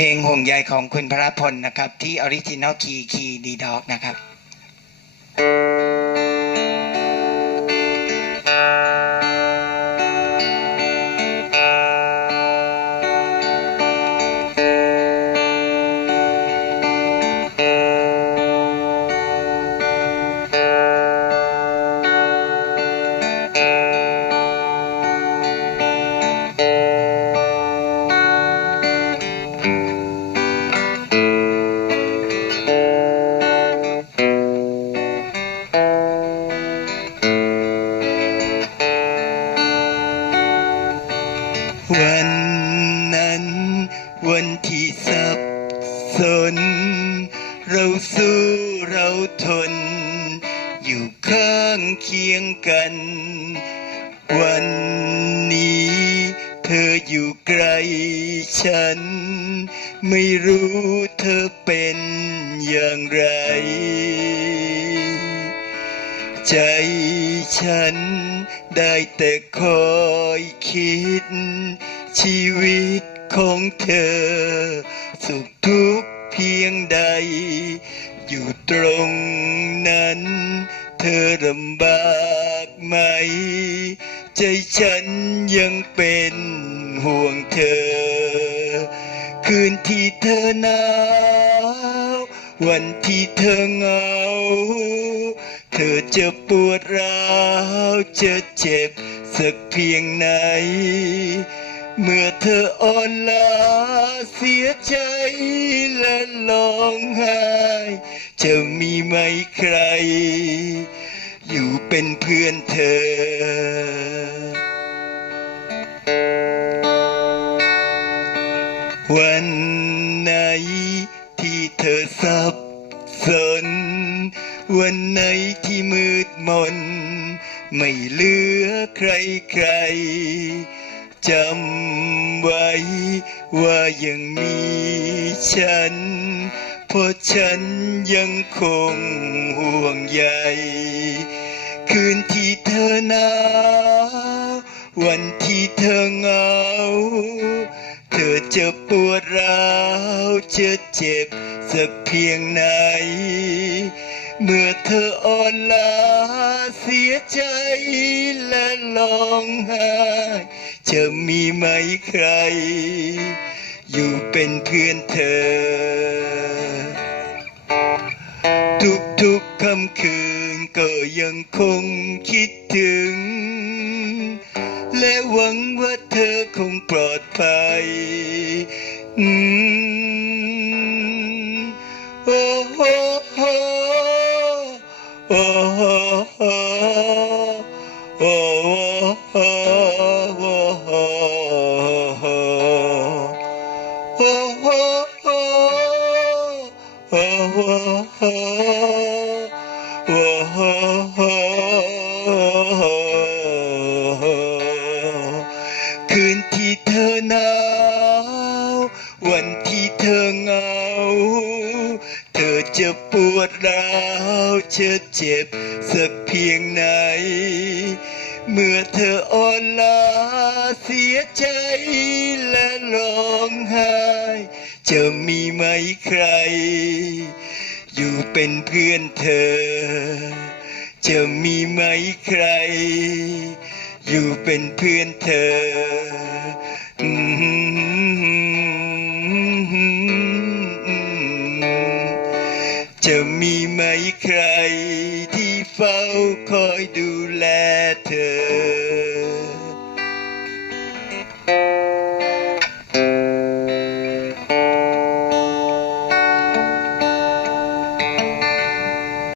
เพลงห่วงใยของคุณพระพลนะครับ ที่ออริจินอลคีคีดีด็อกนะครับ วันนั้น วันที่สับสน เราสู้เราทน อยู่ข้างเคียงกัน วันนี้ เธออยู่ไกลฉัน ไม่รู้เธอเป็นอย่างไร ใจฉันได้แต่คอยคิด ชีวิตของเธอ สุขทุกข์เพียงใด อยู่ตรงนั้น เธอลำบากไหม ใจฉันยังเป็นห่วงเธอ คืนที่เธอหนาววันที่เธอเหงา ธอจะปวดร้าวจะเจ็บสักเพียงไหน เมื่อเธออ่อนล้าเสียใจและร้องไห้ จะมีไหมใคร อยู่เป็นเพื่อนเธอ วันไหนที่เธอสับสน วันไหนที่มืดมน ไม่เหลือใครใครจำไว้ว่ายังมีฉัน เพราะฉันยังคงห่วงใย คืนที่เธอหนาววันที่เธอเหงา เธอจะปวดร้าวจะเจ็บสักเพียงไหน เมื่อเธออ่อนล้าเสียใจและร้องไห้จะมีไหมใคร อยู่เป็นเพื่อนเธอ ทุกๆค่ำคืนก็ยังคงคิดถึง และหวังว่าเธอคงปลอดภัย อืม คืนที่เธอหนาว วันที่เธอเหงา เธอจะปวดร้าวจะเจ็บสักเพียงไหน เมื่อเธออ่อนล้าเสียใจและร้องไห้ จะมีไหมใคร อยู่เป็นเพื่อนเธอ จะมีไหมใคร อยู่เป็นเพื่อนเธอ มีไหมใครที่เฝ้าคอยดูแลเธอ